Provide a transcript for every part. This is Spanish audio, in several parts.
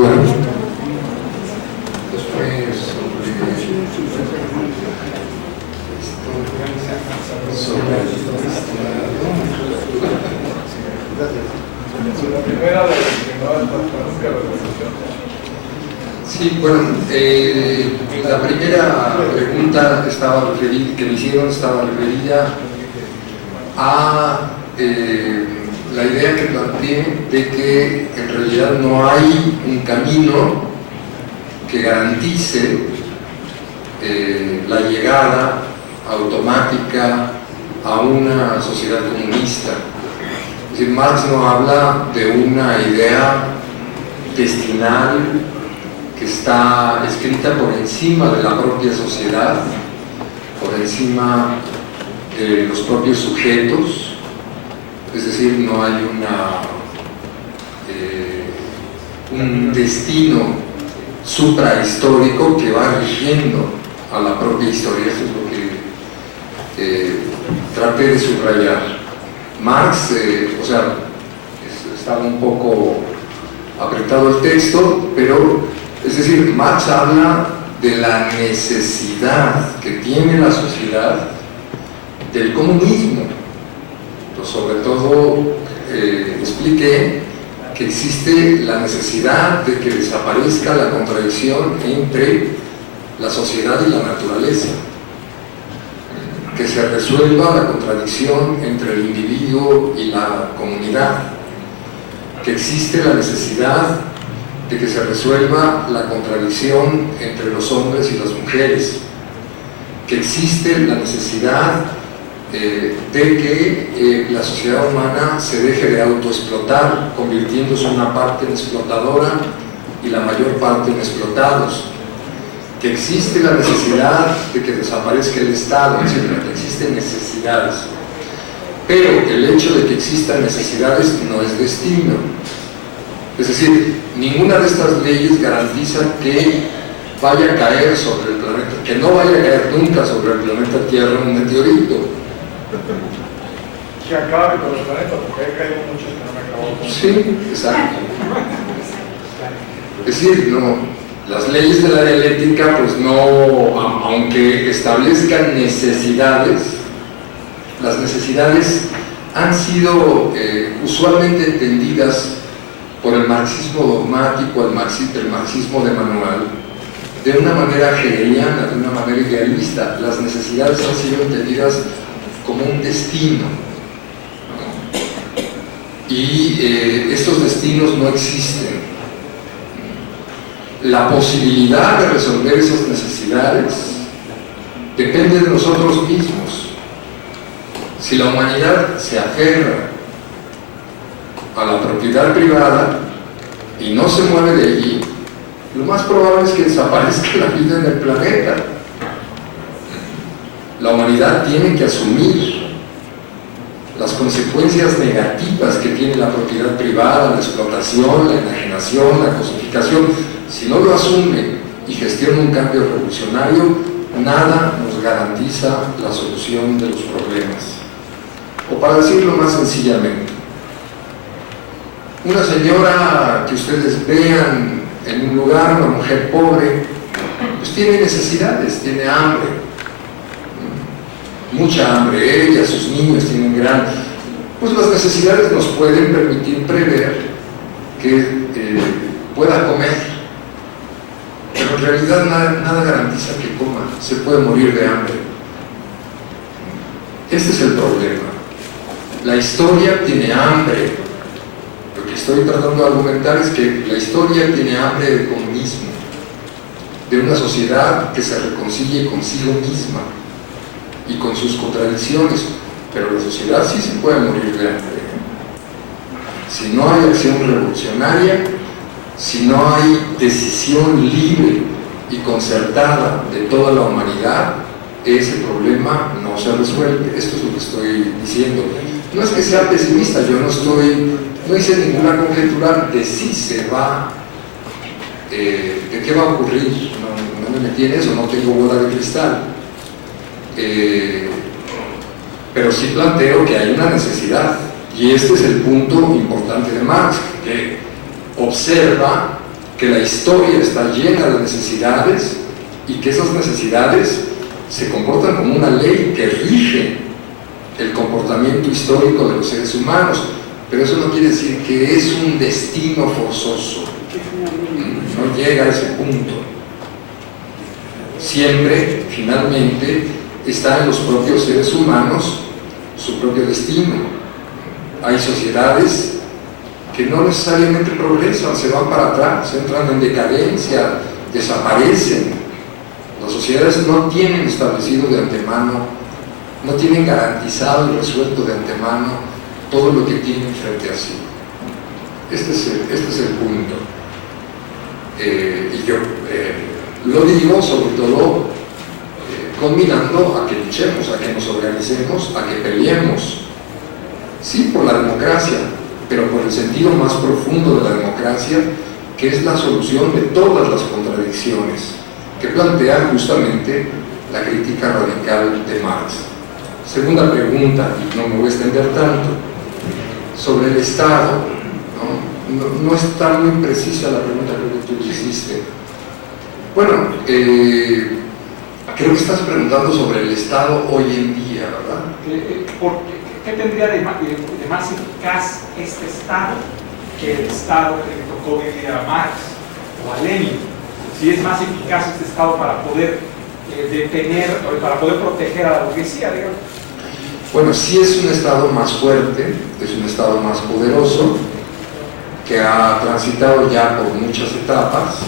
Bueno, La primera de la sí, bueno, la primera pregunta que me hicieron estaba referida a la idea que planteé de que en realidad no hay un camino que garantice la llegada automática a una sociedad comunista. Es decir, Marx no habla de una idea destinal que está escrita por encima de la propia sociedad, por encima de los propios sujetos. Es decir, no hay un destino suprahistórico que va rigiendo a la propia historia. Eso es lo que traté de subrayar. Marx, estaba un poco apretado el texto, pero, es decir, Marx habla de la necesidad que tiene la sociedad del comunismo. Pues sobre todo expliqué que existe la necesidad de que desaparezca la contradicción entre la sociedad y la naturaleza, que se resuelva la contradicción entre el individuo y la comunidad, que existe la necesidad de que se resuelva la contradicción entre los hombres y las mujeres, que existe la necesidad de que la sociedad humana se deje de autoexplotar, convirtiéndose una parte en explotadora y la mayor parte en explotados, que existe la necesidad de que desaparezca el Estado, etc., que existen necesidades. Pero el hecho de que existan necesidades no es destino. Es decir, ninguna de estas leyes garantiza que vaya a caer sobre el planeta, que no vaya a caer nunca sobre el planeta Tierra un meteorito. Que acabe con el planeta, porque hay caído muchos que no han acabado con el Sí, exacto. Es decir, no, las leyes de la dialéctica, pues no, aunque establezcan necesidades, las necesidades han sido usualmente entendidas por el marxismo dogmático, el marxismo de manual, de una manera hegeliana, de una manera idealista. Las necesidades han sido entendidas como un destino, ¿no? Y estos destinos no existen. La posibilidad de resolver esas necesidades depende de nosotros mismos. Si la humanidad se aferra a la propiedad privada y no se mueve de allí, lo más probable es que desaparezca la vida en el planeta. La humanidad tiene que asumir las consecuencias negativas que tiene la propiedad privada, la explotación, la enajenación, la cosificación. Si no lo asume y gestiona un cambio revolucionario, nada nos garantiza la solución de los problemas. O para decirlo más sencillamente, una señora que ustedes vean en un lugar, una mujer pobre, pues tiene necesidades, tiene hambre, mucha hambre, ella, sus niños tienen gran... Pues las necesidades nos pueden permitir prever que pueda comer, pero en realidad nada garantiza que coma, se puede morir de hambre. Este es el problema. La historia tiene hambre. Lo que estoy tratando de argumentar es que la historia tiene hambre de comunismo, de una sociedad que se reconcilie consigo misma y con sus contradicciones, pero la sociedad sí se puede morir de hambre. Si no hay acción revolucionaria, si no hay decisión libre y concertada de toda la humanidad, ese problema no se resuelve. Esto es lo que estoy diciendo. No es que sea pesimista, yo no hice ninguna conjetura de si se va, de qué va a ocurrir, no me metí en eso, no tengo bola de cristal. Pero sí planteo que hay una necesidad, y este es el punto importante de Marx, que observa que la historia está llena de necesidades y que esas necesidades se comportan como una ley que rige el comportamiento histórico de los seres humanos, pero eso no quiere decir que es un destino forzoso, no llega a ese punto. Siempre, finalmente, está en los propios seres humanos su propio destino. Hay sociedades que no necesariamente progresan, se van para atrás, entran en decadencia, desaparecen. Las sociedades no tienen establecido de antemano, no tienen garantizado y resuelto de antemano todo lo que tienen frente a sí. Este es el punto. Y yo lo digo sobre todo combinando a que luchemos, a que nos organicemos, a que peleemos, sí, por la democracia, pero por el sentido más profundo de la democracia, que es la solución de todas las contradicciones que plantea justamente la crítica radical de Marx. Segunda pregunta, y no me voy a extender tanto, sobre el Estado. No está muy precisa la pregunta que tú hiciste. Bueno, creo que estás preguntando sobre el Estado hoy en día, ¿verdad? ¿Qué tendría de más eficaz este Estado que el Estado que le tocó vivir a Marx o a Lenin? Si es más eficaz este Estado para poder detener, para poder proteger a la burguesía, digamos. Bueno, sí es un Estado más fuerte, es un Estado más poderoso, que ha transitado ya por muchas etapas,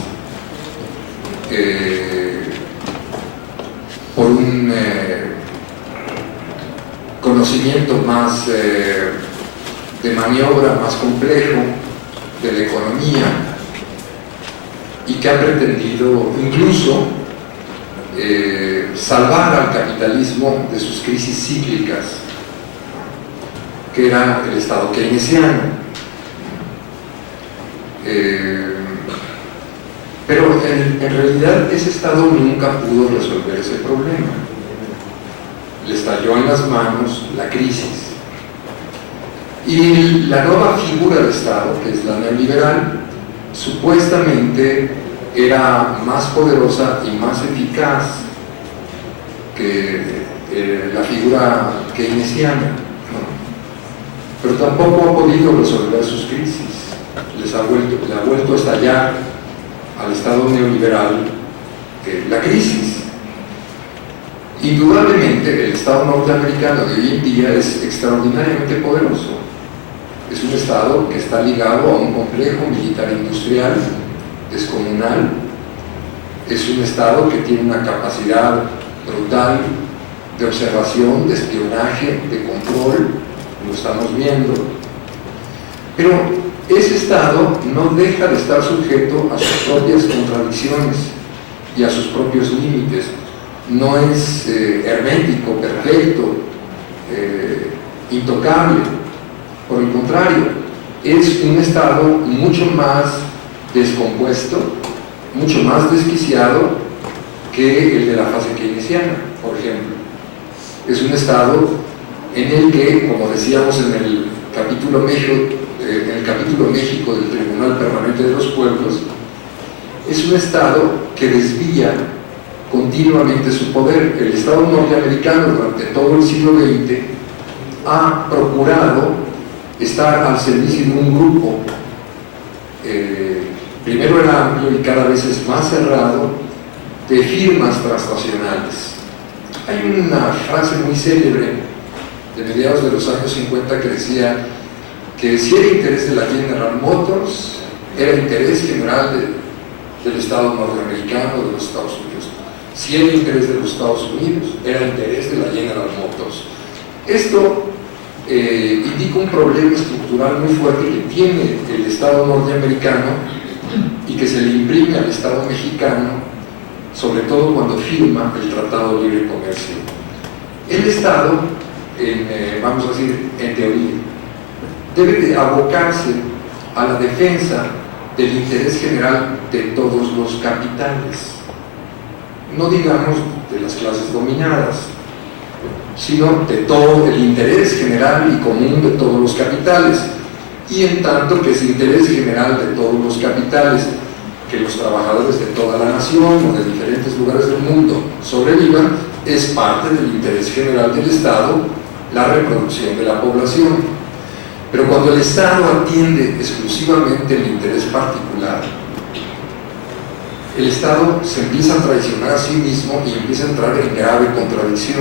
por un conocimiento más de maniobra, más complejo de la economía, y que ha pretendido incluso salvar al capitalismo de sus crisis cíclicas, que era el Estado keynesiano. Pero en realidad ese Estado nunca pudo resolver ese problema. Le estalló en las manos la crisis. Y la nueva figura de Estado, que es la neoliberal, supuestamente era más poderosa y más eficaz que la figura keynesiana, ¿no? Pero tampoco ha podido resolver sus crisis. Le ha vuelto a estallar al Estado neoliberal la crisis. Indudablemente el Estado norteamericano de hoy en día es extraordinariamente poderoso. Es un Estado que está ligado a un complejo militar industrial descomunal. Es un Estado que tiene una capacidad brutal de observación, de espionaje, de control, lo estamos viendo. Pero ese Estado no deja de estar sujeto a sus propias contradicciones y a sus propios límites. No es hermético, perfecto, intocable. Por el contrario, es un Estado mucho más descompuesto, mucho más desquiciado que el de la fase keynesiana, por ejemplo. Es un Estado en el que, como decíamos en el capítulo México del Tribunal Permanente de los Pueblos, es un Estado que desvía continuamente su poder. El Estado norteamericano durante todo el siglo XX ha procurado estar al servicio de un grupo, primero era amplio y cada vez es más cerrado, de firmas transnacionales. Hay una frase muy célebre de mediados de los años 50 que decía que si era interés de la General Motors, era interés general del Estado norteamericano, de los Estados Unidos. Si era interés de los Estados Unidos, era interés de la General Motors. Esto indica un problema estructural muy fuerte que tiene el Estado norteamericano y que se le imprime al Estado mexicano, sobre todo cuando firma el Tratado de Libre Comercio. El Estado, vamos a decir, en teoría, debe de abocarse a la defensa del interés general de todos los capitales, no digamos de las clases dominadas, sino de todo el interés general y común de todos los capitales. Y en tanto que ese interés general de todos los capitales que los trabajadores de toda la nación o de diferentes lugares del mundo sobrevivan, es parte del interés general del Estado la reproducción de la población. Pero cuando el Estado atiende exclusivamente el interés particular, el Estado se empieza a traicionar a sí mismo y empieza a entrar en grave contradicción.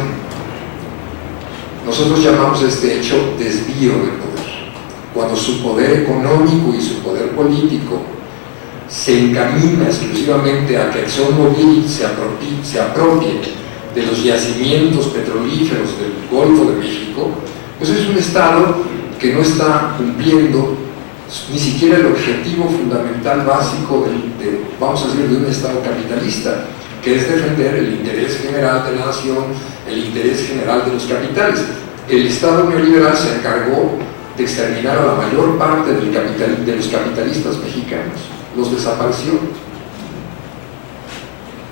Nosotros llamamos a este hecho desvío de poder. Cuando su poder económico y su poder político se encamina exclusivamente a que ExxonMobil se apropie de los yacimientos petrolíferos del Golfo de México, pues es un Estado que no está cumpliendo ni siquiera el objetivo fundamental básico vamos a decir, de un Estado capitalista, que es defender el interés general de la nación, el interés general de los capitales. El Estado neoliberal se encargó de exterminar a la mayor parte de los capitalistas mexicanos, los desapareció.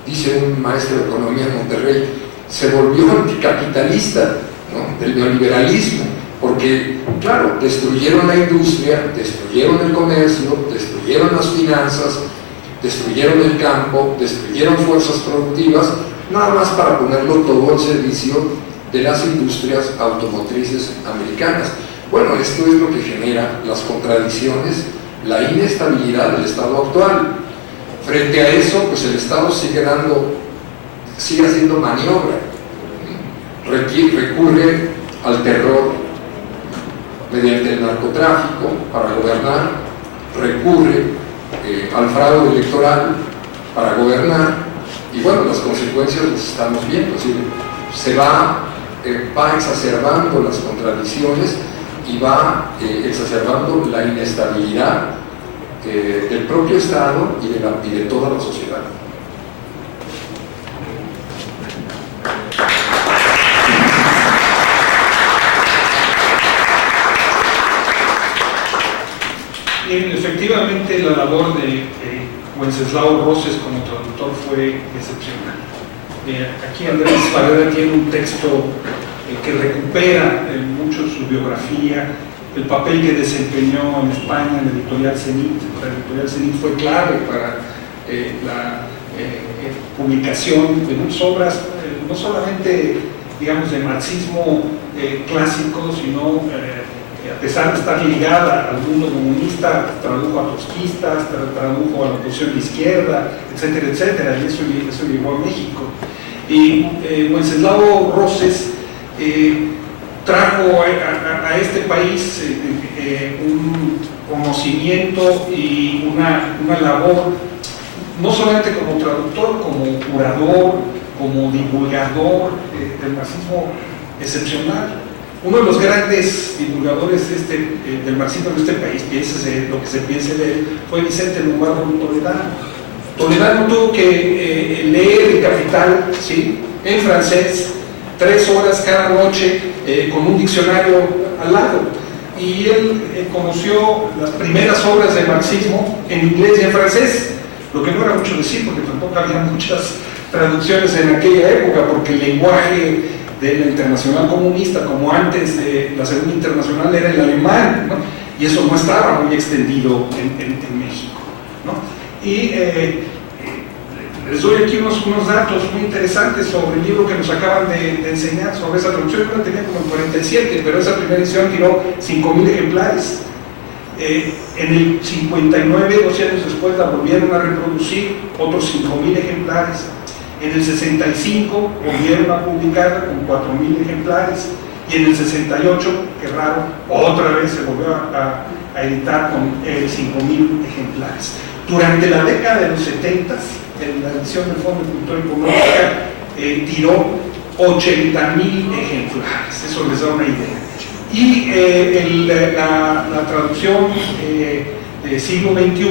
Dice un maestro de economía en Monterrey, se volvió anticapitalista, ¿no?, del neoliberalismo, porque, claro, destruyeron la industria, destruyeron el comercio, destruyeron las finanzas, destruyeron el campo, destruyeron fuerzas productivas, nada más para ponerlo todo al servicio de las industrias automotrices americanas. Bueno, esto es lo que genera las contradicciones, la inestabilidad del Estado actual. Frente a eso, pues el Estado sigue haciendo maniobra, recurre al terror mediante el narcotráfico para gobernar, recurre al fraude electoral para gobernar, y bueno, las consecuencias las estamos viendo, es decir, se va exacerbando las contradicciones y va exacerbando la inestabilidad del propio Estado y de toda la sociedad. Bien, efectivamente la labor de Wenceslao Roses como traductor fue excepcional. Aquí Andrés Barrera tiene un texto que recupera mucho su biografía, el papel que desempeñó en España en la editorial Zenit. La editorial Zenit fue clave para la publicación de muchas obras, no solamente, digamos, de marxismo clásico, sino a pesar de estar ligada al mundo comunista, tradujo a trotskistas, tradujo a la oposición de izquierda, etcétera, etcétera, y eso llegó a México. Y Wenceslao Roses trajo a este país un conocimiento y una labor, no solamente como traductor, como curador, como divulgador del marxismo excepcional. Uno de los grandes divulgadores del marxismo en este país, lo que se piense de él, fue Vicente Lombardo Toledano. Toledano tuvo que leer El Capital, ¿sí?, en francés, 3 horas cada noche, con un diccionario al lado. Y él conoció las primeras obras de marxismo en inglés y en francés, lo que no era mucho decir, porque tampoco había muchas traducciones en aquella época, porque el lenguaje de la Internacional Comunista, como antes de la Segunda Internacional, era el alemán, ¿no?, y eso no estaba muy extendido en México, ¿no? Y les doy aquí unos datos muy interesantes sobre el libro que nos acaban de enseñar sobre esa traducción. Yo la tenía como en 47, pero esa primera edición tiró 5,000 ejemplares. En el 59, 12 años después, la volvieron a reproducir, otros 5,000 ejemplares. En el 65 volvieron a publicarla con 4,000 ejemplares, y en el 68, qué raro, otra vez se volvió a editar con 5,000 ejemplares. Durante la década de los 70, en la edición del Fondo de Cultura Económica, tiró 80,000 ejemplares, eso les da una idea. Y la traducción del siglo XXI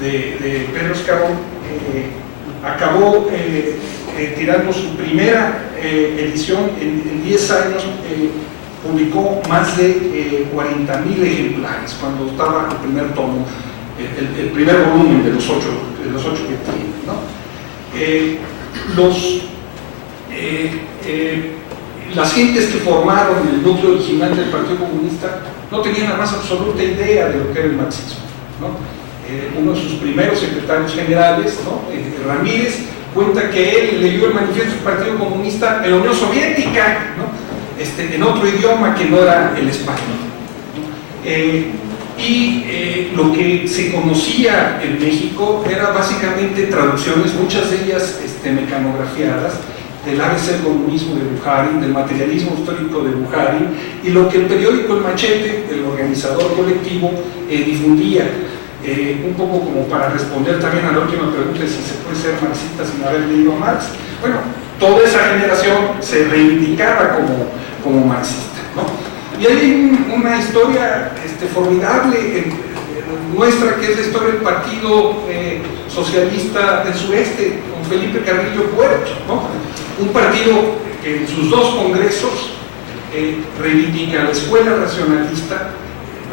de Pedro Escarón acabó tirando su primera edición en 10 años, publicó más de 40,000 ejemplares cuando estaba el primer tomo, el primer volumen de los 8 que tiene, ¿no? Las gentes que formaron el núcleo original del Partido Comunista no tenían la más absoluta idea de lo que era el marxismo. ¿no? Uno de sus primeros secretarios generales, ¿no? Ramírez, cuenta que él leyó el manifiesto del Partido Comunista en la Unión Soviética, ¿no? En otro idioma que no era el español. Lo que se conocía en México era básicamente traducciones, muchas de ellas mecanografiadas, del ABC del comunismo de Bujarin, del materialismo histórico de Bujarin, y lo que el periódico El Machete, el organizador colectivo, difundía. Un poco como para responder también a la última pregunta de si se puede ser marxista sin haber leído a Marx. Bueno, toda esa generación se reivindicaba como marxista, ¿no? Y hay una historia formidable nuestra, que es la historia del Partido Socialista del Sureste, con Felipe Carrillo Puerto, ¿no? Un partido que en sus dos congresos reivindica la escuela racionalista,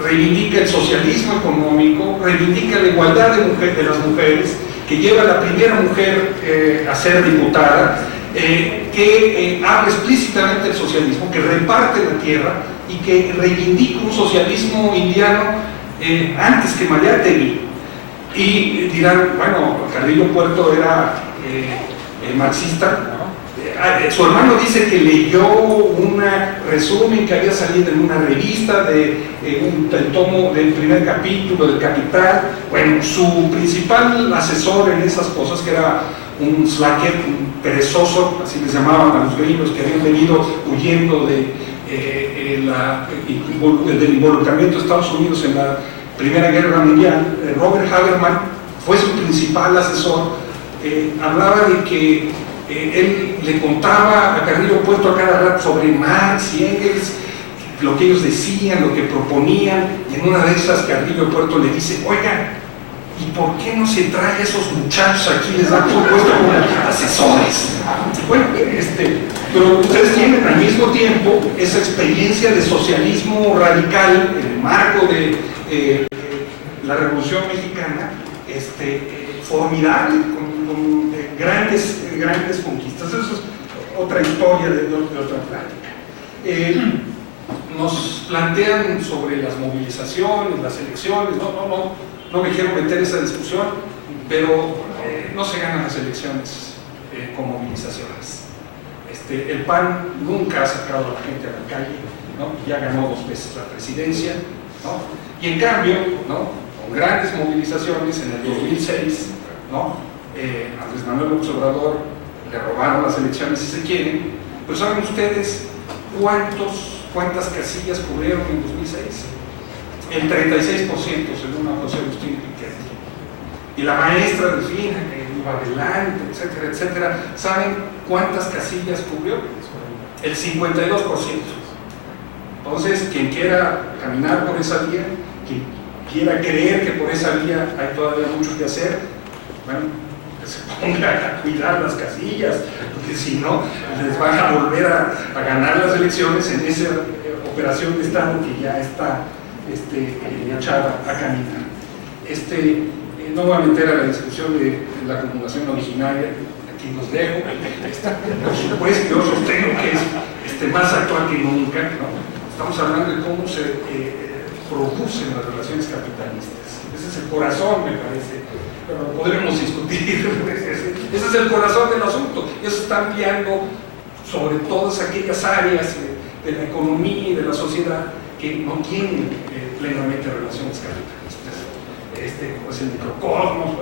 reivindica el socialismo económico, reivindica la igualdad de las mujeres, que lleva a la primera mujer a ser diputada, que habla explícitamente del socialismo, que reparte la tierra y que reivindica un socialismo indiano antes que Mariátegui. Y dirán, bueno, Carrillo Puerto era marxista. Su hermano dice que leyó un resumen que había salido en una revista del tomo del primer capítulo del Capital. Bueno, su principal asesor en esas cosas, que era un slacker, un perezoso, así les llamaban a los gringos, que habían venido huyendo del involucramiento de Estados Unidos en la Primera Guerra Mundial. Robert Haberman fue su principal asesor. Hablaba de que él le contaba a Carrillo Puerto a cada rato sobre Marx y Engels, lo que ellos decían, lo que proponían, y en una de esas Carrillo Puerto le dice: oiga, ¿y por qué no se trae a esos muchachos aquí, les da un puesto como asesores? Bueno, pero ustedes tienen al mismo tiempo esa experiencia de socialismo radical en el marco de la Revolución Mexicana, formidable, con grandes conquistas. Eso es otra historia de otra plática. Nos plantean sobre las movilizaciones, las elecciones. No me quiero meter en esa discusión, pero no se ganan las elecciones con movilizaciones. El PAN nunca ha sacado a la gente a la calle, ¿no? Ya ganó 2 veces la presidencia, ¿no? Y en cambio, ¿no?, con grandes movilizaciones en el 2006, ¿no?, Andrés Manuel López Obrador le robaron las elecciones, si se quieren. Pero ¿saben ustedes cuántas casillas cubrieron en 2006? El 36%, según José Agustín Piquet. Y la maestra Delfina, que iba adelante, etcétera, etcétera, ¿saben cuántas casillas cubrió? El 52%. Entonces, quien quiera caminar por esa vía, quien quiera creer que por esa vía hay todavía mucho que hacer, bueno, que se ponga a cuidar las casillas, porque si no, les van a volver a ganar las elecciones en esa operación de Estado que ya está echada a caminar. No voy a meter a la discusión de la acumulación originaria, aquí los dejo. Por supuesto, yo sostengo que es más actual que nunca, ¿no? Estamos hablando de cómo se producen las relaciones capitalistas. Ese es el corazón, me parece, pero podremos discutir. Ese es el corazón del asunto. Eso está ampliando sobre todas aquellas áreas de la economía y de la sociedad que no tienen plenamente relaciones capitalistas. Pues el microcosmos,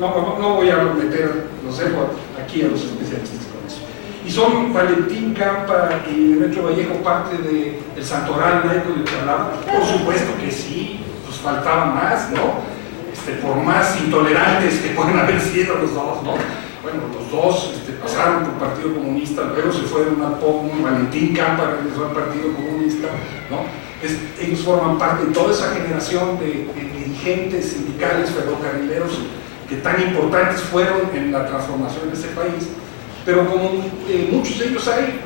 no voy a meter, los dejo aquí a los especialistas con eso. Y son Valentín Campa y Demetrio Vallejo parte del santoral laico del que hablaba. Por supuesto que sí, pues faltaba más, ¿no? Por más intolerantes que pueden haber sido los dos, ¿no? Bueno, los dos pasaron por el Partido Comunista, luego se fueron a poco, Valentín Campa regresó al Partido Comunista, ¿no? Ellos forman parte de toda esa generación de dirigentes sindicales, ferrocarrileros, que tan importantes fueron en la transformación de este país. Pero como muchos de ellos hay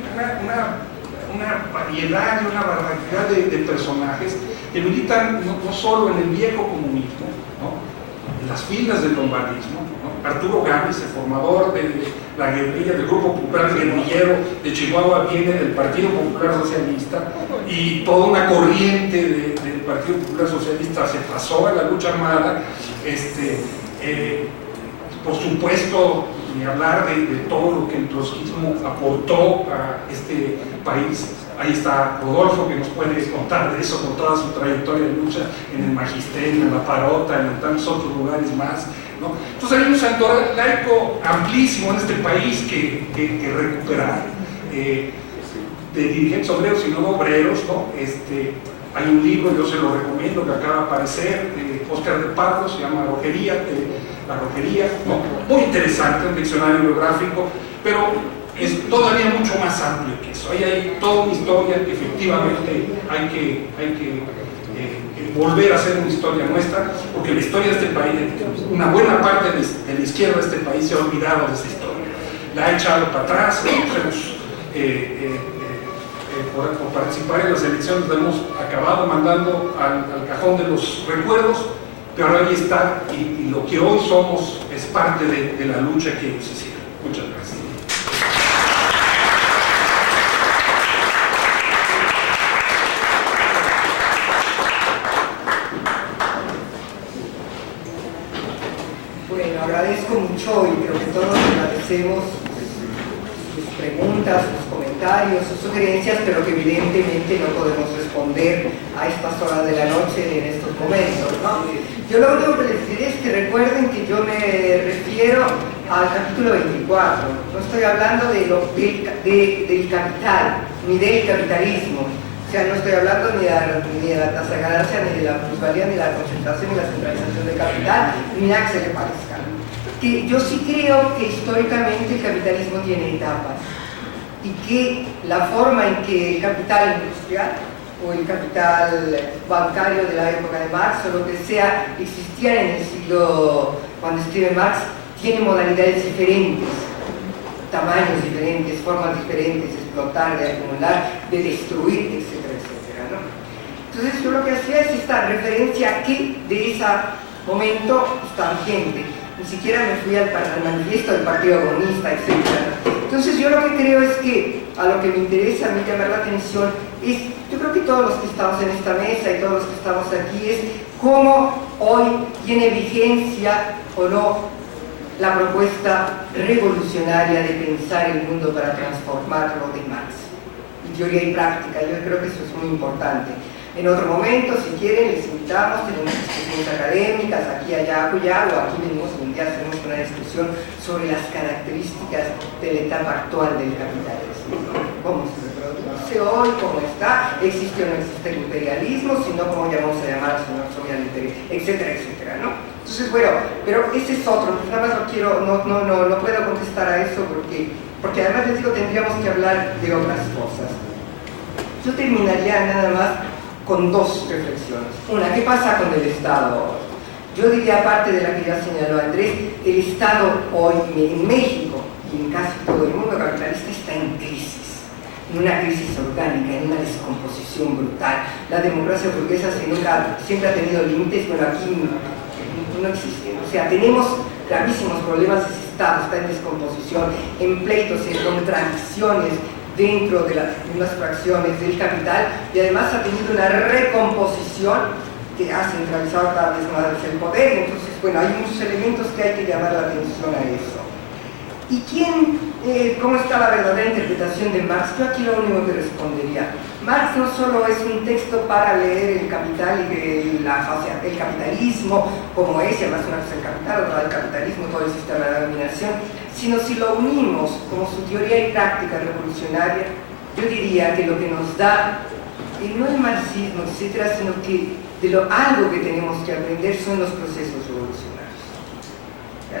una variedad y una barbaridad de personajes que militan no solo en el viejo comunismo, ¿no?, en las filas del lombardismo, ¿no? Arturo Gámez, el formador de la guerrilla del Grupo Popular Guerrillero de Chihuahua, viene del Partido Popular Socialista, y toda una corriente de Partido Popular Socialista se pasó a la lucha armada. Por supuesto, ni hablar de todo lo que el trotskismo aportó a este país. Ahí está Rodolfo, que nos puede contar de eso con toda su trayectoria de lucha en el Magisterio, en la Parota, en tantos otros lugares más, ¿no? Entonces hay un sector laico amplísimo en este país que recuperar, de dirigentes obreros y no obreros, ¿no? Hay un libro, yo se lo recomiendo, que acaba de aparecer, de Óscar de Pardo, se llama La Rojería, ¿no? Muy interesante, un diccionario biográfico, pero es todavía mucho más amplio que eso. Ahí hay toda una historia que efectivamente hay que volver a hacer una historia nuestra, porque la historia de este país, una buena parte de la izquierda de este país se ha olvidado de esa historia, la ha echado para atrás. Por participar en las elecciones la hemos acabado mandando al cajón de los recuerdos, pero ahí está, y lo que hoy somos es parte de la lucha que se sigue. Muchas gracias. Bueno, agradezco mucho y creo que todos agradecemos sus preguntas, sus comentarios, sus sugerencias, pero que evidentemente no podemos responder a estas horas de la noche en estos momentos, ¿no? Yo lo único que les diré es que recuerden que yo me refiero al capítulo 24, no estoy hablando del capital, ni del capitalismo. O sea, no estoy hablando ni de la tasa de ganancia, ni de la plusvalía, ni de la concentración, ni de la centralización del capital, ni nada que se le parezca. Que yo sí creo que históricamente el capitalismo tiene etapas y que la forma en que el capital industrial o el capital bancario de la época de Marx o lo que sea existía en el siglo, cuando escribe Marx, tiene modalidades diferentes, tamaños diferentes, formas diferentes, de explotar, de acumular, de destruir, etcétera, etcétera, ¿no? Entonces yo lo que hacía es esta referencia a que de ese momento está vigente. Ni siquiera me fui al manifiesto del Partido Comunista, etcétera. Entonces yo lo que creo es que a lo que me interesa a mí llamar la atención es, yo creo que todos los que estamos en esta mesa y todos los que estamos aquí, es cómo hoy tiene vigencia o no la propuesta revolucionaria de pensar el mundo para transformarlo de Marx. En teoría y práctica, yo creo que eso es muy importante. En otro momento, si quieren, les invitamos, tenemos discusiones académicas, aquí, allá, acullá, o aquí venimos un día, hacemos una discusión sobre las características de la etapa actual del capitalismo, ¿no? Cómo se reproduce hoy, cómo está, existe o no existe el imperialismo, sino cómo llamamos a llamar al señor Soria, etcétera, etcétera, ¿no? Entonces, bueno, pero ese es otro, nada más no quiero, no puedo contestar a eso porque además les digo, tendríamos que hablar de otras cosas. Yo terminaría nada más con dos reflexiones. Una, ¿qué pasa con el Estado? Yo diría, aparte de la que ya señaló Andrés, el Estado hoy en México y en casi todo el mundo capitalista está en crisis, en una crisis orgánica, en una descomposición brutal. La democracia burguesa siempre ha tenido límites, pero aquí no existen. O sea, tenemos gravísimos problemas. Ese Estado está en descomposición, en pleitos, en contradicciones dentro de las fracciones del capital, y además ha tenido una recomposición que ha centralizado cada vez más el poder. Entonces, bueno, hay muchos elementos que hay que llamar la atención a eso. ¿Y cómo está la verdadera interpretación de Marx? Yo aquí lo único que respondería, Marx no solo es un texto para leer el capital y el capitalismo como es, y además una cosa el capital, otra el capitalismo, todo el sistema de dominación, sino si lo unimos como su teoría y práctica revolucionaria, yo diría que lo que nos da, no el marxismo, etcétera, sino que algo que tenemos que aprender son los procesos revolucionarios.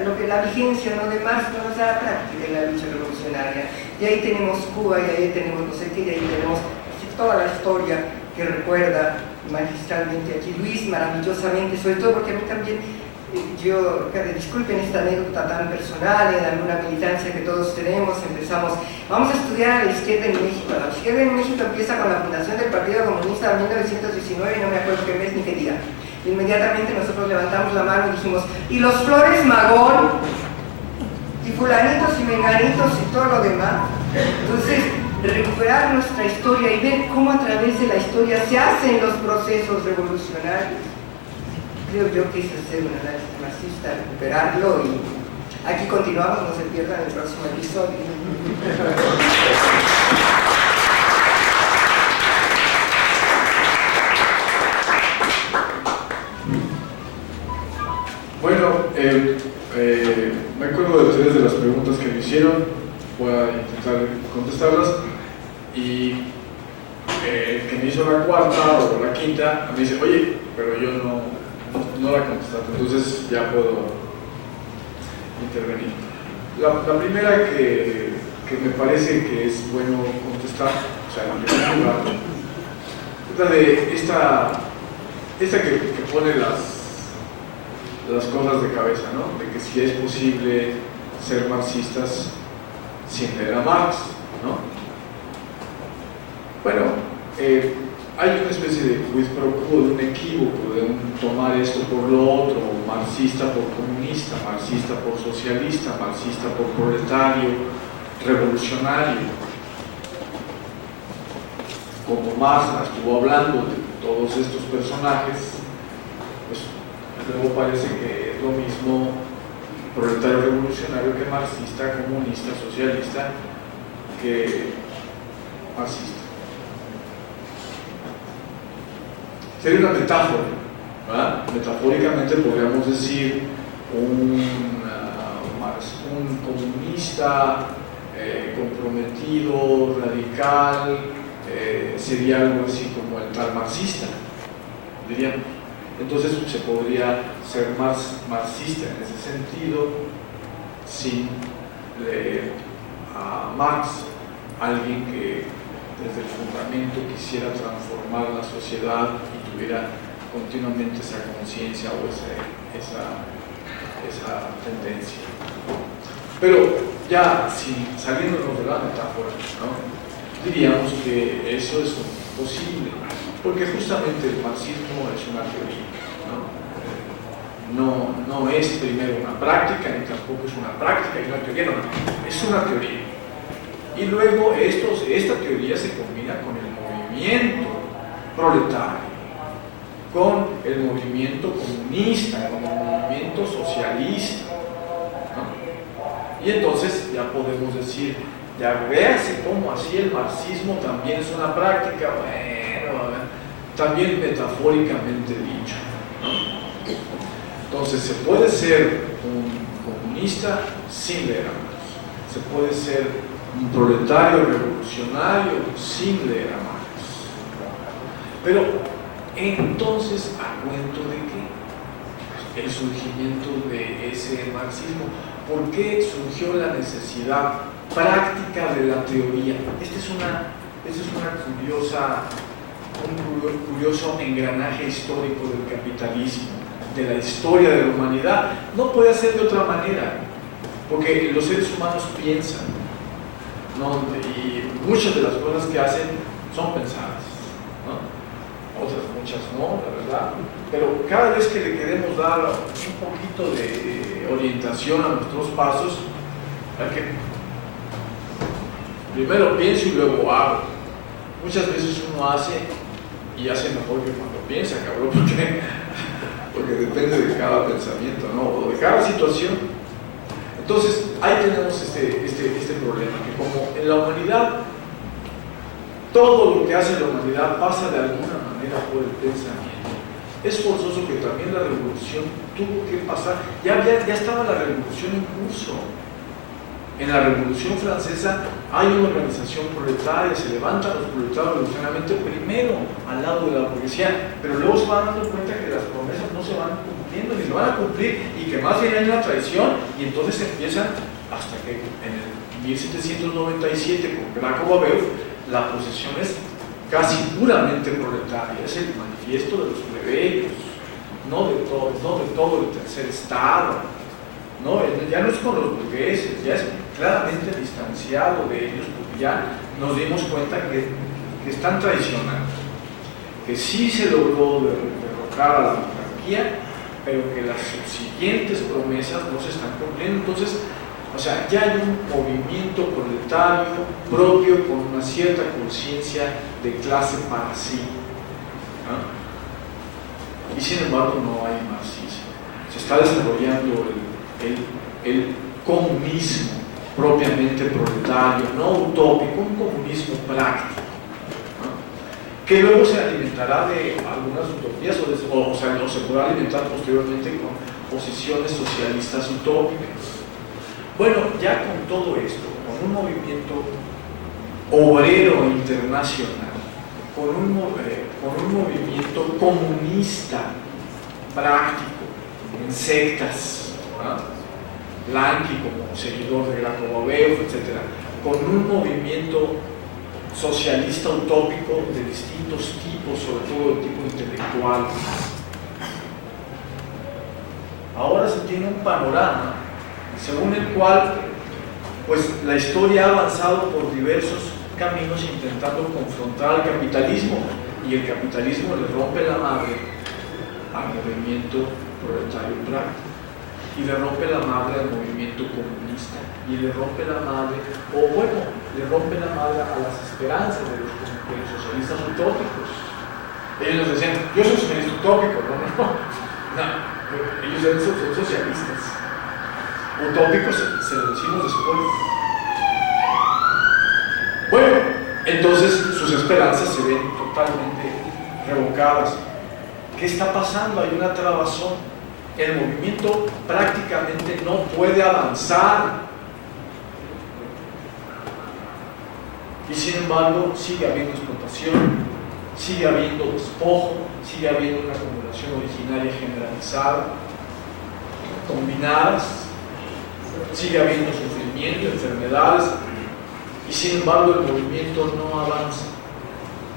Lo que la vigencia no de Marx no nos da la práctica en la lucha revolucionaria. Y ahí tenemos Cuba, y ahí tenemos no sé qué, y ahí tenemos toda la historia que recuerda magistralmente aquí Luis, maravillosamente, sobre todo porque a mí también, disculpen esta anécdota tan personal, en alguna militancia que todos tenemos, vamos a estudiar a la izquierda en México. La izquierda en México empieza con la fundación del Partido Comunista en 1919, y no me acuerdo qué mes ni qué día. Inmediatamente nosotros levantamos la mano y dijimos, y los Flores Magón, y fulanitos y menganitos y todo lo demás. Entonces, recuperar nuestra historia y ver cómo a través de la historia se hacen los procesos revolucionarios. Creo yo que ese es ser un análisis marxista, recuperarlo, y aquí continuamos, no se pierdan el próximo episodio. Bueno, me acuerdo de tres de las preguntas que me hicieron, voy a intentar contestarlas, y el que me hizo la cuarta o la quinta me dice, oye, pero yo no la contestaste, entonces ya puedo intervenir. La primera que me parece que es bueno contestar, o sea, en primer lugar, es la de esta que pone las cosas de cabeza, ¿no? De que si es posible ser marxistas sin leer a Marx, ¿no? Bueno, hay una especie de quid pro quo, de un equívoco, de un tomar esto por lo otro, marxista por comunista, marxista por socialista, marxista por proletario, revolucionario. Como Marx estuvo hablando de todos estos personajes, pues luego parece que es lo mismo proletario revolucionario que marxista, comunista, socialista, que marxista. Sería una metáfora, ¿verdad? Metafóricamente podríamos decir un comunista comprometido, radical, sería algo así como el tal marxista, diríamos. Entonces se podría ser marxista en ese sentido sin leer a Marx, alguien que desde el fundamento quisiera transformar la sociedad y tuviera continuamente esa conciencia o esa tendencia. Pero ya saliéndonos de la metáfora, ¿no? Diríamos que eso es posible, porque justamente el marxismo es una teoría, no es primero una práctica, ni tampoco es una práctica y una teoría, no, es una teoría. Y luego esta teoría se combina con el movimiento proletario, con el movimiento comunista, con el movimiento socialista, ¿no? Y entonces ya podemos decir, ya véase cómo así el marxismo también es una práctica, bueno, también metafóricamente dicho, ¿no? Entonces se puede ser un comunista sin leer a Marx, se puede ser un proletario revolucionario sin leer a Marx. Pero entonces, ¿a cuento de qué? El surgimiento de ese marxismo. ¿Por qué surgió la necesidad práctica de la teoría? Este es un curioso engranaje histórico del capitalismo, de la historia de la humanidad. No puede ser de otra manera, porque los seres humanos piensan, ¿no? Y muchas de las cosas que hacen son pensadas, ¿no? Otras muchas no, la verdad, pero cada vez que le queremos dar un poquito de orientación a nuestros pasos, hay que primero pienso y luego hago. Muchas veces uno hace y hace mejor que cuando piensa, cabrón, porque depende de cada pensamiento, ¿no? O de cada situación. Entonces, ahí tenemos este problema, que como en la humanidad, todo lo que hace la humanidad pasa de alguna manera por el pensamiento. Es forzoso que también la revolución tuvo que pasar, ya estaba la revolución en curso. En la Revolución Francesa hay una organización proletaria, se levantan los proletarios revolucionariamente primero al lado de la burguesía, pero luego se van dando cuenta que las promesas no se van cumpliendo ni se van a cumplir y que más bien hay una traición, y entonces empiezan hasta que en el 1797 con Graco Babeuf la posesión es casi puramente proletaria, es el manifiesto de los plebeyos, no de todo el tercer estado, no, ya no es con los burgueses, ya es claramente distanciado de ellos, porque ya nos dimos cuenta que están traicionando, que sí se logró derrocar a la monarquía, pero que las subsiguientes promesas no se están cumpliendo. Entonces O sea, ya hay un movimiento proletario propio con una cierta conciencia de clase para sí, ¿no? Y sin embargo no hay marxismo. Se está desarrollando el comunismo propiamente proletario, no utópico, un comunismo práctico, ¿no? Que luego se alimentará de algunas utopías o se podrá alimentar posteriormente con posiciones socialistas utópicas. Bueno, ya con todo esto, con un movimiento obrero internacional, con un movimiento comunista práctico, en sectas, ¿no? Blanqui como seguidor de Graco Babeuf, etc., con un movimiento socialista utópico de distintos tipos, sobre todo de tipo intelectual. Ahora se tiene un panorama según el cual pues, la historia ha avanzado por diversos caminos intentando confrontar al capitalismo, y el capitalismo le rompe la madre al movimiento proletario práctico, y le rompe la madre al movimiento comunista, y le rompe la madre, le rompe la madre a las esperanzas de los socialistas utópicos. Ellos nos decían, yo soy socialista utópico, no, ellos son socialistas. Utópicos se lo decimos después. Bueno, entonces sus esperanzas se ven totalmente revocadas. ¿Qué está pasando? Hay una trabazón. El movimiento prácticamente no puede avanzar. Y sin embargo, sigue habiendo explotación, sigue habiendo despojo, sigue habiendo una acumulación originaria generalizada, combinadas. Sigue habiendo sufrimiento, enfermedades, y sin embargo el movimiento no avanza.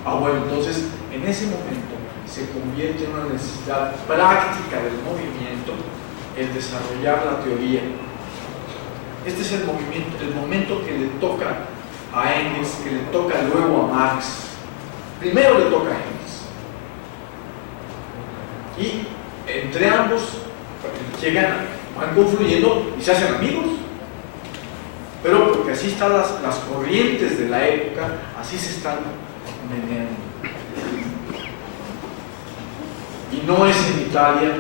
Bueno, entonces en ese momento se convierte en una necesidad práctica del movimiento el desarrollar la teoría. Este es el momento que le toca a Engels, que le toca luego a Marx. Primero le toca a Engels. Y entre ambos van confluyendo y se hacen amigos, pero porque así están las corrientes de la época, así se están meneando. Y no es en Italia,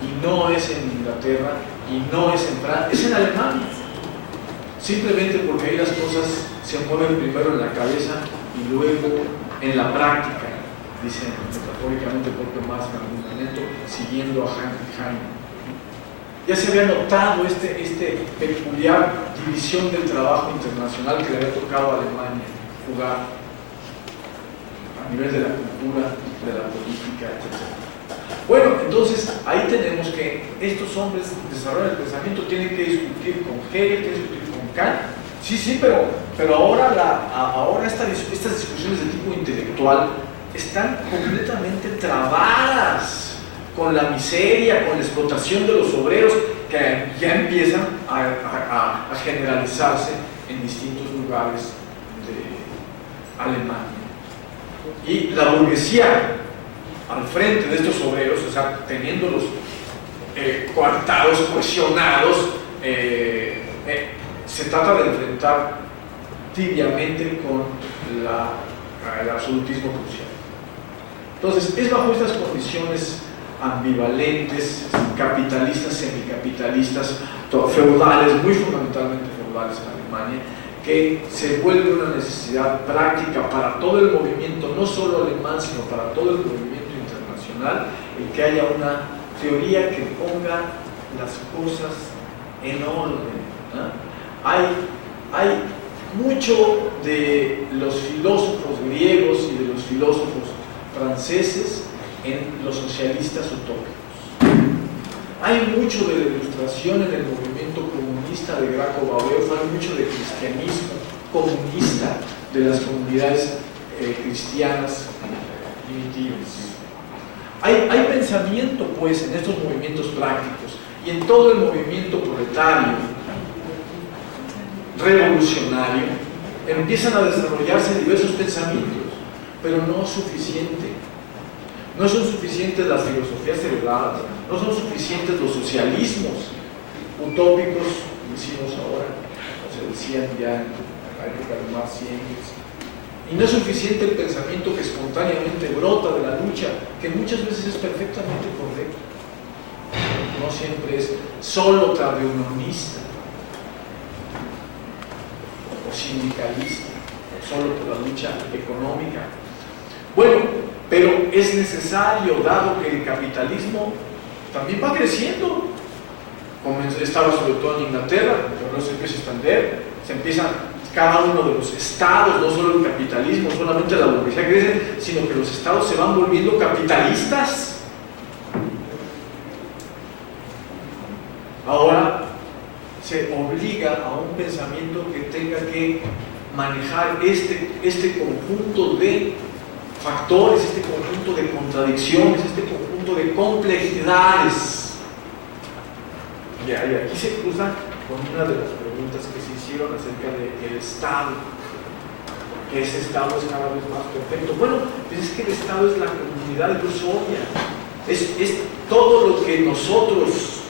y no es en Inglaterra, y no es en Francia, es en Alemania. Simplemente porque ahí las cosas se mueven primero en la cabeza y luego en la práctica, dicen metafóricamente porque más en algún momento, siguiendo a Heinrich Heine. Ya se había notado este peculiar división del trabajo internacional que le había tocado a Alemania jugar a nivel de la cultura, de la política, etc. Bueno, entonces ahí tenemos que estos hombres desarrollan el pensamiento, tienen que discutir con Hegel, tienen que discutir con Kant. Sí, pero ahora estas discusiones de tipo intelectual están completamente trabadas con la miseria, con la explotación de los obreros, que ya empiezan a generalizarse en distintos lugares de Alemania. Y la burguesía, al frente de estos obreros, o sea, teniéndolos coartados, cohesionados, se trata de enfrentar tibiamente con el absolutismo crucial. Entonces, es bajo estas condiciones ambivalentes, capitalistas, semicapitalistas, feudales, muy fundamentalmente feudales en Alemania, que se vuelve una necesidad práctica para todo el movimiento, no solo alemán, sino para todo el movimiento internacional, el que haya una teoría que ponga las cosas en orden, ¿no? Hay mucho de los filósofos griegos y de los filósofos franceses en los socialistas utópicos. Hay mucho de la ilustración en el movimiento comunista de Graco Babeuf, hay mucho de cristianismo comunista de las comunidades cristianas primitivas. Hay pensamiento, pues, en estos movimientos prácticos y en todo el movimiento proletario revolucionario empiezan a desarrollarse diversos pensamientos, pero no suficiente. No son suficientes las filosofías heredadas, no son suficientes los socialismos utópicos decimos ahora, o se decían ya en la época de Marx y Engels. Y no es suficiente el pensamiento que espontáneamente brota de la lucha, que muchas veces es perfectamente correcto. No siempre es solo tardeunionista o sindicalista, o solo por la lucha económica. Bueno, pero es necesario, dado que el capitalismo también va creciendo. Estaba sobre todo en Inglaterra, pero no se empieza a extender, se empiezan cada uno de los estados, no solo el capitalismo, no solamente la burguesía crece, sino que los estados se van volviendo capitalistas. Ahora se obliga a un pensamiento que tenga que manejar este conjunto de factores, este conjunto de contradicciones, este conjunto de complejidades. Y aquí se cruza con una de las preguntas que se hicieron acerca del Estado, que ese Estado es cada vez más perfecto. Bueno, pues es que el Estado es la comunidad ilusoria, es todo lo que nosotros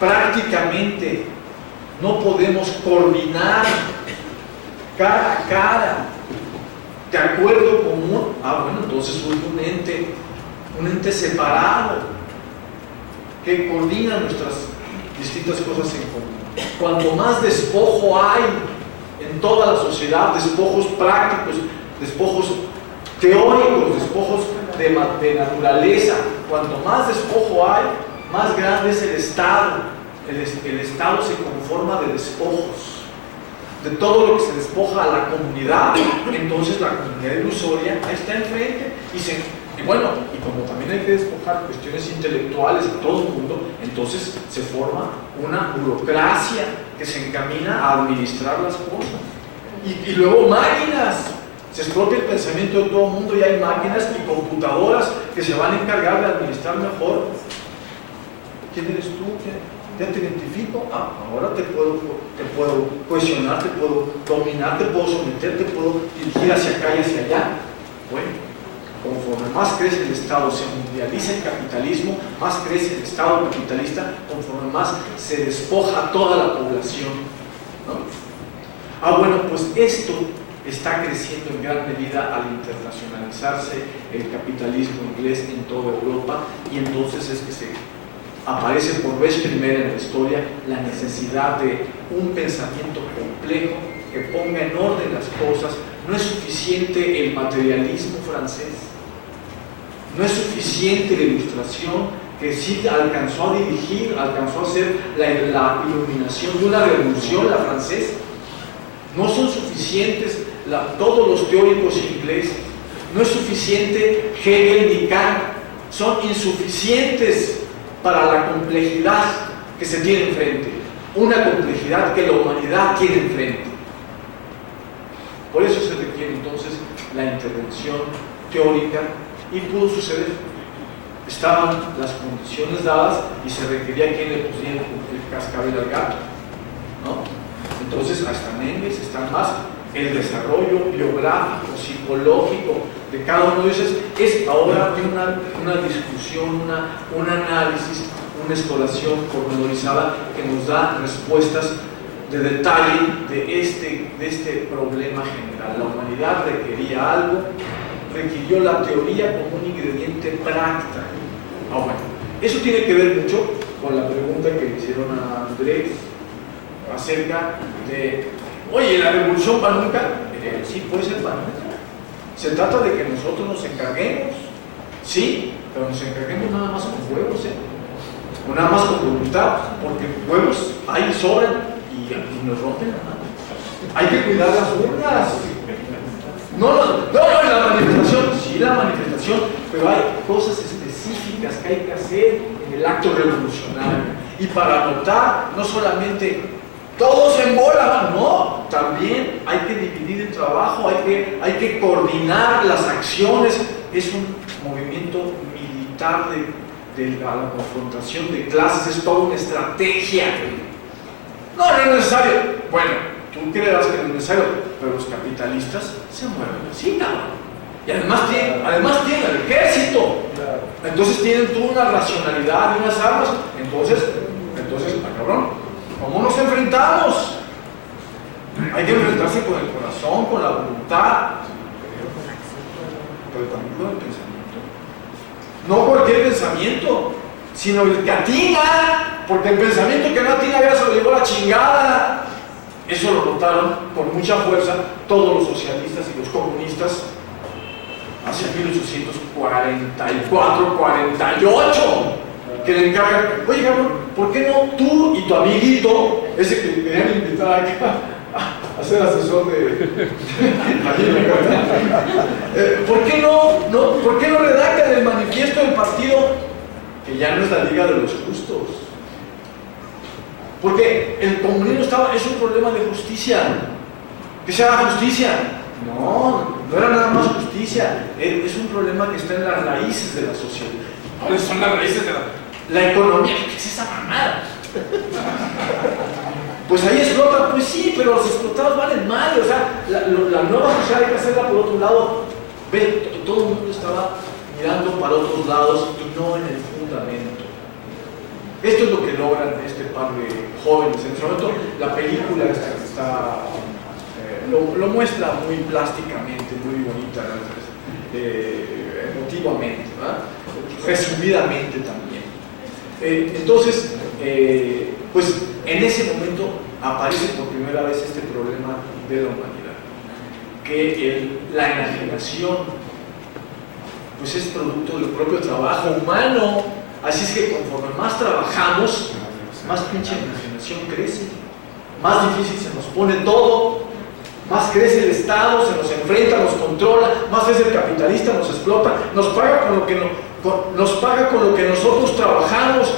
prácticamente no podemos coordinar cara a cara, de acuerdo común. Bueno, entonces surge un ente separado que coordina nuestras distintas cosas en común. Cuanto más despojo hay en toda la sociedad, despojos prácticos, despojos teóricos, despojos de naturaleza, cuanto más despojo hay, más grande es el Estado. El Estado se conforma de despojos, de todo lo que se despoja a la comunidad. Entonces la comunidad ilusoria está enfrente y como también hay que despojar cuestiones intelectuales a todo el mundo, entonces se forma una burocracia que se encamina a administrar las cosas. Y luego máquinas, se expropia el pensamiento de todo el mundo y hay máquinas y computadoras que se van a encargar de administrar mejor. ¿Quién eres tú? ¿Ya te identifico? Ahora te puedo cuestionar, te puedo dominar, te puedo someter, te puedo dirigir hacia acá y hacia allá. Bueno, conforme más crece el Estado, se mundializa el capitalismo, más crece el Estado capitalista, conforme más se despoja toda la población, ¿no? Bueno, pues esto está creciendo en gran medida al internacionalizarse el capitalismo inglés en toda Europa, y entonces es que se aparece por vez primera en la historia la necesidad de un pensamiento complejo que ponga en orden las cosas. No es suficiente el materialismo francés, no es suficiente la Ilustración, que sí alcanzó a dirigir, alcanzó a hacer la iluminación de una revolución, la francesa. No son suficientes todos los teóricos ingleses, no es suficiente Hegel ni Kant, son insuficientes para la complejidad que se tiene enfrente, una complejidad que la humanidad tiene enfrente. Por eso se requiere entonces la intervención teórica, y pudo suceder. Estaban las condiciones dadas y se requería quien le pusiera el cascabel al gato, ¿no? Entonces, hasta en Engels están más el desarrollo biográfico, psicológico de cada uno de ellos. Es ahora una discusión, un análisis, una exploración pormenorizada que nos da respuestas de detalle de este problema general. La humanidad requería algo, requirió la teoría como un ingrediente práctico. Bueno, eso tiene que ver mucho con la pregunta que le hicieron a Andrés acerca de, oye, ¿la revolución para nunca? Sí, puede ser para nunca. Se trata de que nosotros nos encarguemos, sí, pero nos encarguemos nada más con huevos, o nada más con voluntad, porque huevos hay sobran y nos rompen la mano. Hay que cuidar las urnas. No, la manifestación, sí, la manifestación, pero hay cosas específicas que hay que hacer en el acto revolucionario. Y para anotar, no solamente todos en bola, no, también hay que dividir el trabajo, hay que coordinar las acciones. Es un movimiento militar de la confrontación de clases, es toda una estrategia. No es necesario. Bueno, tú creerás que no es necesario, pero los capitalistas se mueven así, cabrón. Y además tienen el ejército. Entonces tienen toda una racionalidad y unas armas. Entonces, cabrón, ¿Cómo nos enfrentamos? Hay que enfrentarse con el corazón, con la voluntad, pero también con el pensamiento. No cualquier pensamiento, sino el que atina, porque el pensamiento que no atina ya se lo llevó a la chingada. Eso lo notaron con mucha fuerza todos los socialistas y los comunistas hacia 1844, 48, que le encargan, oye cabrón, ¿por qué no tú y tu amiguito, ese que te querían invitar acá a ser asesor de ¿por qué no redactan el manifiesto del partido que ya no es la Liga de los Justos? Porque el comunismo es un problema de justicia. ¿Qué se llama justicia? No era nada más justicia. Es un problema que está en las raíces de la sociedad. ¿Cuáles son las raíces de la economía? ¿Qué es esa mamada? Pues ahí explotan, pues sí, pero los explotados valen mal. O sea, la nueva sociedad hay que hacerla por otro lado. Ve, todo el mundo estaba mirando para otros lados y no en el fundamento. Esto es lo que logran este par de jóvenes. En su momento, la película esta que está, lo muestra muy plásticamente, muy bonita, emotivamente, ¿verdad? Resumidamente también. Entonces, pues en ese momento aparece por primera vez este problema de la humanidad, que la enajenación pues es producto del propio trabajo humano. Así es que conforme más trabajamos, más pinche enajenación crece, más difícil se nos pone todo, más crece el Estado, se nos enfrenta, nos controla, más veces el capitalista nos explota, nos paga con lo que nosotros trabajamos.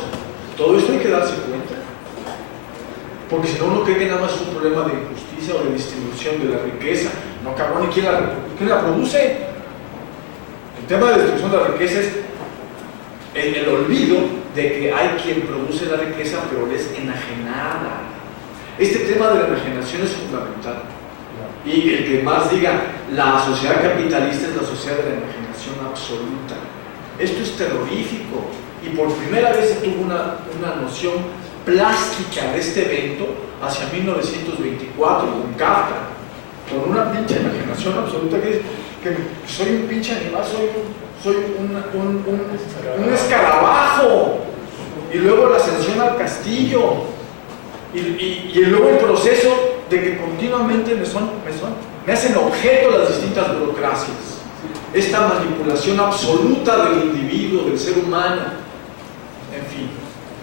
Todo esto hay que darse cuenta, porque si no uno cree que nada más es un problema de injusticia o de distribución de la riqueza. No, cabrón, ¿y quién la produce? El tema de la distribución de la riqueza es el olvido de que hay quien produce la riqueza pero es enajenada. Este tema de la enajenación es fundamental. Y el que más diga, la sociedad capitalista es la sociedad de la enajenación absoluta. Esto es terrorífico. Y por primera vez se tuvo una noción plástica de este evento hacia 1924 con Kafka, con una pinche enajenación absoluta que soy un pinche animal, soy un escarabajo, y luego la ascensión al castillo, y luego el proceso de que continuamente me hacen objeto las distintas burocracias, esta manipulación absoluta del individuo, del ser humano, en fin.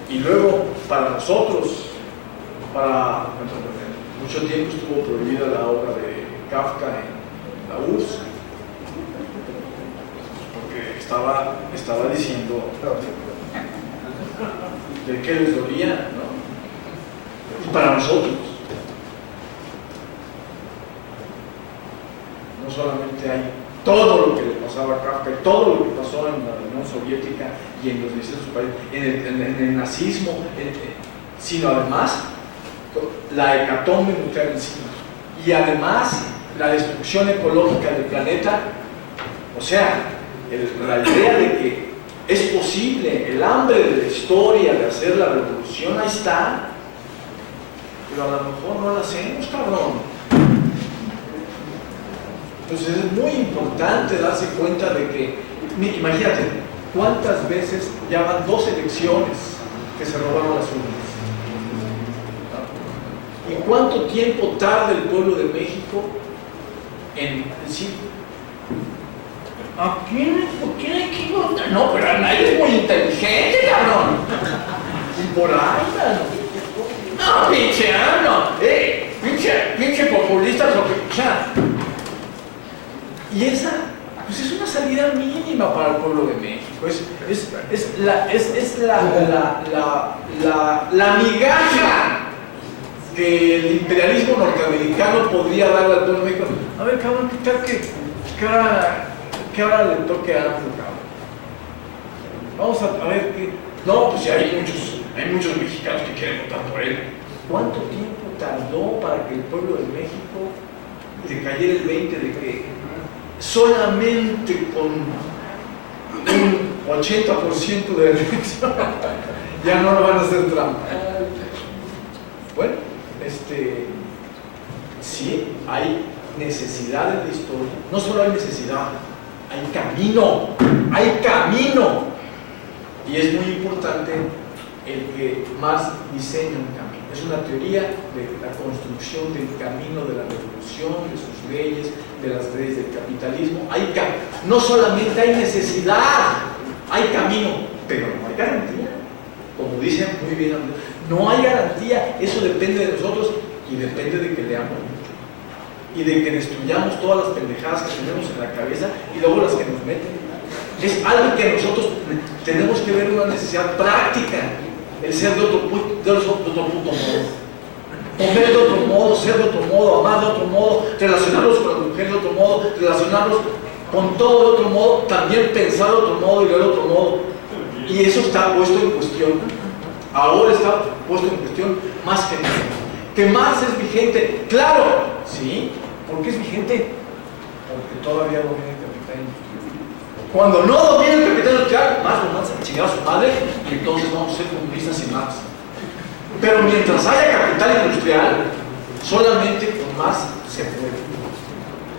Y luego para nosotros, mucho tiempo estuvo prohibida la obra de Kafka en la URSS, porque estaba diciendo de qué les dolía, ¿no? Y para nosotros, no solamente hay todo lo que le pasaba a Kafka y todo lo que pasó en la Unión Soviética y en los distintos países, en el nazismo, sino además la hecatombe nuclear en sí, y además la destrucción ecológica del planeta. O sea, la idea de que es posible el hambre de la historia de hacer la revolución, ahí está, pero a lo mejor no la hacemos, cabrón. Entonces es muy importante darse cuenta de que, imagínate, cuántas veces ya van 2 elecciones que se robaron las urnas, ¿no? Y cuánto tiempo tarda el pueblo de México en decir, ¿por quién hay que votar? No, pero nadie es muy inteligente, cabrón. Y por ahí, no, pinche, pinche populista, o sea. Y esa, pues es una salida mínima para el pueblo de México. Es la migaja que el imperialismo norteamericano podría darle al pueblo de México. A ver, cabrón, ¿qué tal que ahora le toque a AMLO, cabrón? Vamos a ver qué. No, pues ya hay muchos mexicanos que quieren votar por él. ¿Cuánto tiempo tardó para que el pueblo de México le cayera el 20 de que solamente con un 80% de elección ya no lo van a hacer trampa? Bueno, sí, hay necesidades de historia. No solo hay necesidad, hay camino. Hay camino. Y es muy importante el que Marx diseña un camino. Es una teoría de la construcción del camino de la revolución, de sus leyes, de las leyes del capitalismo. No solamente hay necesidad, hay camino, pero no hay garantía. Como dicen muy bien, no hay garantía. Eso depende de nosotros y depende de que leamos mucho y de que destruyamos todas las pendejadas que tenemos en la cabeza y luego las que nos meten. Es algo que nosotros tenemos que ver una necesidad práctica, el ser de otro punto modo, comer de otro modo, ser de otro modo, amar de otro modo, relacionarnos con las mujeres de otro modo, relacionarnos con todo de otro modo, también pensar de otro modo y ver de otro modo. Y eso está puesto en cuestión. Ahora está puesto en cuestión más que nunca. ¿Que Marx es vigente? ¡Claro! ¿Sí? ¿Por qué es vigente? Porque todavía domina el capital industrial. Cuando no domina el capital industrial, Marx lo manda a chingar a su madre y entonces vamos a ser comunistas sin Marx. Pero mientras haya capital industrial, solamente con Marx se puede.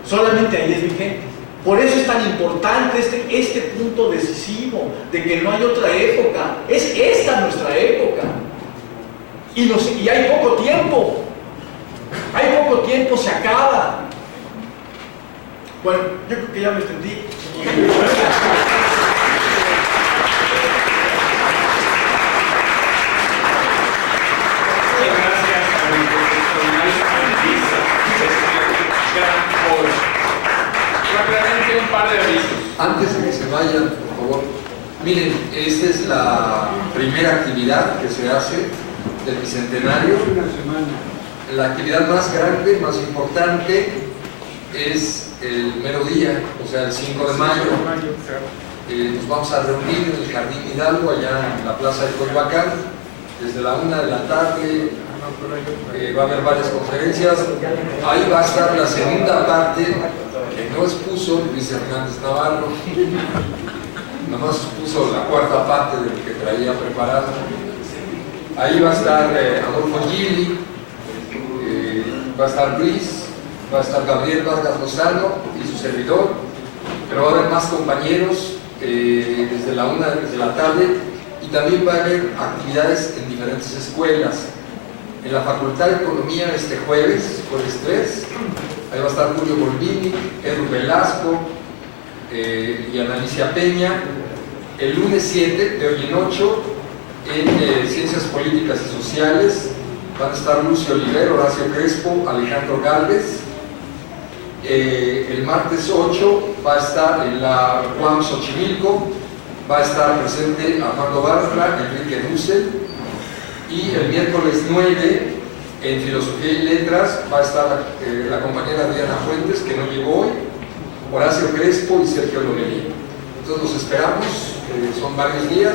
Solamente ahí es vigente. Por eso es tan importante este punto decisivo de que no hay otra época. Es esta nuestra época. Y hay poco tiempo. Hay poco tiempo, se acaba. Bueno, yo creo que ya me extendí. Rápidamente un par de avisos. Antes de que se vayan, por favor, miren, esta es la primera actividad que se hace del Bicentenario. La actividad más grande, más importante, es el mero día, o sea, el 5 de mayo. Nos vamos a reunir en el Jardín Hidalgo, allá en la Plaza de Coyoacán, desde la 1 de la tarde. Va a haber varias conferencias. Ahí va a estar la segunda parte que no expuso Luis Hernández Navarro, nomás expuso la cuarta parte de lo que traía preparado. Ahí va a estar Adolfo Gili, va a estar Luis, va a estar Gabriel Vargas Lozano y su servidor, pero va a haber más compañeros desde la 1 de la tarde, y también va a haber actividades en diferentes escuelas. En la Facultad de Economía este jueves 3, ahí va a estar Julio Bolvini, Edu Velasco y Analicia Peña. El lunes 7, de hoy en 8, en Ciencias Políticas y Sociales, van a estar Lucio Oliver, Horacio Crespo, Alejandro Gálvez. El martes 8 va a estar en la UAM Xochimilco, va a estar presente Armando Bartra, Enrique Dussel. Y el miércoles 9, en Filosofía y Letras, va a estar la compañera Adriana Fuentes, que no llegó hoy, Horacio Crespo y Sergio Lomelí. Entonces los esperamos, son varios días.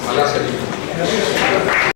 Ojalá se animen.